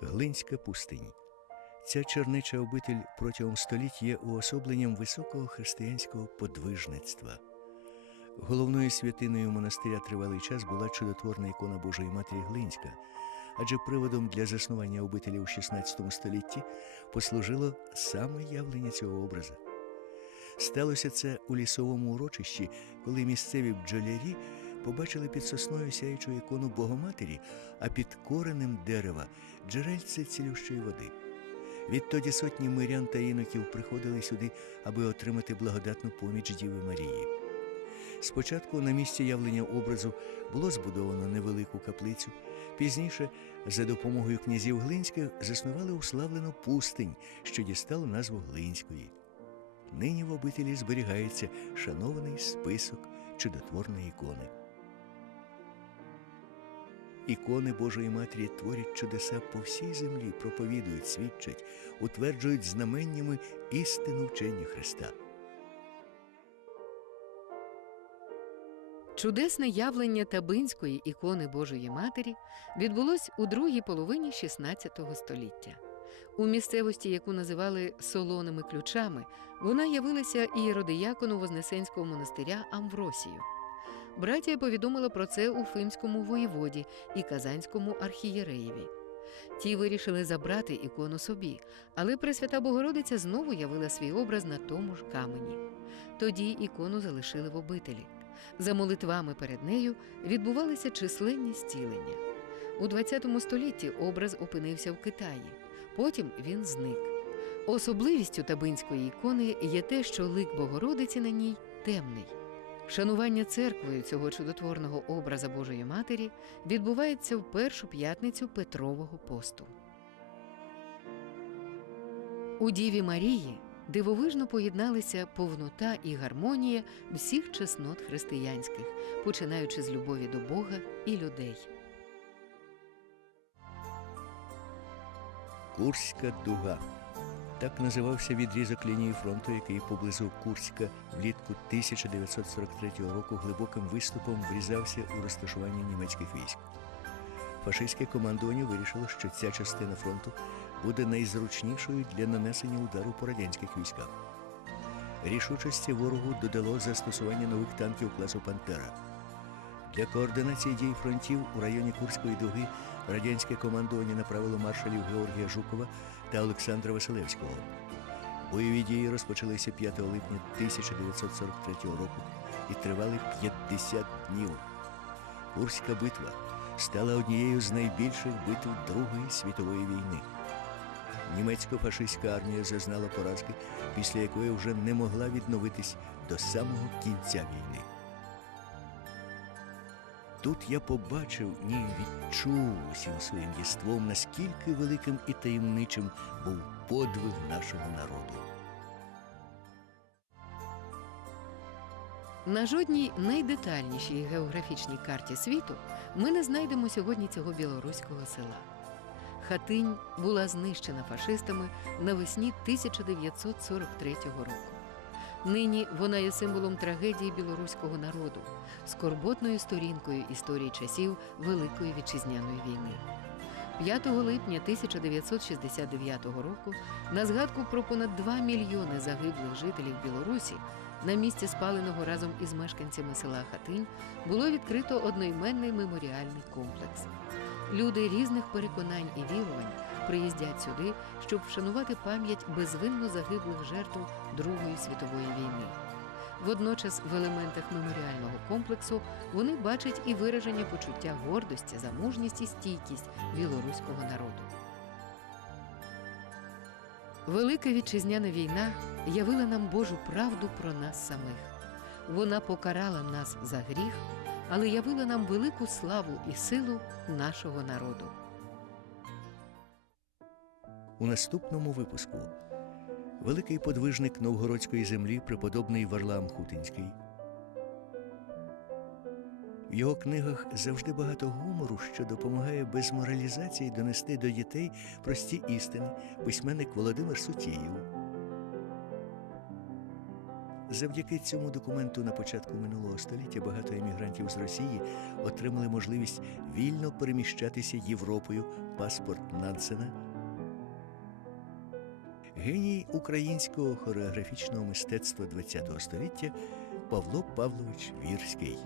Глинська пустинь. Ця чернича обитель протягом століть є уособленням високого християнського подвижництва. Головною святиною монастиря тривалий час була чудотворна ікона Божої Матері Глинська, адже приводом для заснування обителі у XVI столітті послужило саме явлення цього образа. Сталося це у лісовому урочищі, коли місцеві бджолярі побачили під сосною сяючу ікону Богоматері, а під коренем дерева джерельце цілющої води. Відтоді сотні мирян та іноків приходили сюди, аби отримати благодатну поміч Діви Марії. Спочатку на місці явлення образу було збудовано невелику каплицю. Пізніше, за допомогою князів Глинських, заснували уславлену пустинь, що дістала назву Глинської. Нині в обителі зберігається шанований список чудотворної ікони. Ікони Божої Матері творять чудеса по всій землі, проповідують, свідчать, утверджують знаменнями істину вчення Христа. Чудесне явлення табинської ікони Божої Матері відбулось у другій половині XVI століття. У місцевості, яку називали солоними ключами, вона явилася ієродиякону Вознесенського монастиря Амвросію. Братія повідомила про це Уфимському воєводі і Казанському архієреєві. Ті вирішили забрати ікону собі, але Пресвята Богородиця знову явила свій образ на тому ж камені. Тоді ікону залишили в обителі. За молитвами перед нею відбувалися численні зцілення. У ХХ столітті образ опинився в Китаї. Потім він зник. Особливістю табинської ікони є те, що лик Богородиці на ній темний. Шанування церквою цього чудотворного образа Божої Матері відбувається в першу п'ятницю Петрового посту. У Діві Марії дивовижно поєдналися повнота і гармонія всіх чеснот християнських, починаючи з любові до Бога і людей. Курська дуга. Так називався відрізок лінії фронту, який поблизу Курська влітку 1943 року глибоким виступом врізався у розташування німецьких військ. Фашистське командування вирішило, що ця частина фронту буде найзручнішою для нанесення удару по радянських військах. Рішучості ворогу додало застосування нових танків класу Пантера. Для координації дій фронтів у районі Курської дуги радянське командування направило маршалів Георгія Жукова та Олександра Василевського. Бойові дії розпочалися 5 липня 1943 року і тривали 50 днів. Курська битва стала однією з найбільших битв Другої світової війни. Німецько-фашистська армія зазнала поразки, після якої вже не могла відновитись до самого кінця війни. Тут я побачив, ні, відчув усім своїм єством, наскільки великим і таємничим був подвиг нашого народу. На жодній найдетальнішій географічній карті світу ми не знайдемо сьогодні цього білоруського села. Хатинь була знищена фашистами навесні 1943 року. Нині вона є символом трагедії білоруського народу, скорботною сторінкою історії часів Великої вітчизняної війни. 5 липня 1969 року на згадку про понад 2 мільйони загиблих жителів Білорусі на місці спаленого разом із мешканцями села Хатинь було відкрито одноіменний меморіальний комплекс. Люди різних переконань і вірувань приїздять сюди, щоб вшанувати пам'ять безвинно загиблих жертв Другої світової війни. Водночас в елементах меморіального комплексу вони бачать і вираження почуття гордості за мужність і стійкість білоруського народу. Велика вітчизняна війна явила нам Божу правду про нас самих. Вона покарала нас за гріх, але явила нам велику славу і силу нашого народу. У наступному випуску великий подвижник новгородської землі, преподобний Варлам Хутинський. В його книгах завжди багато гумору, що допомагає без моралізації донести до дітей прості істини, письменник Володимир Сутєєв. Завдяки цьому документу на початку минулого століття багато емігрантів з Росії отримали можливість вільно переміщатися Європою паспорт Нансена. Геній українського хореографічного мистецтва ХХ століття Павло Павлович Вірський.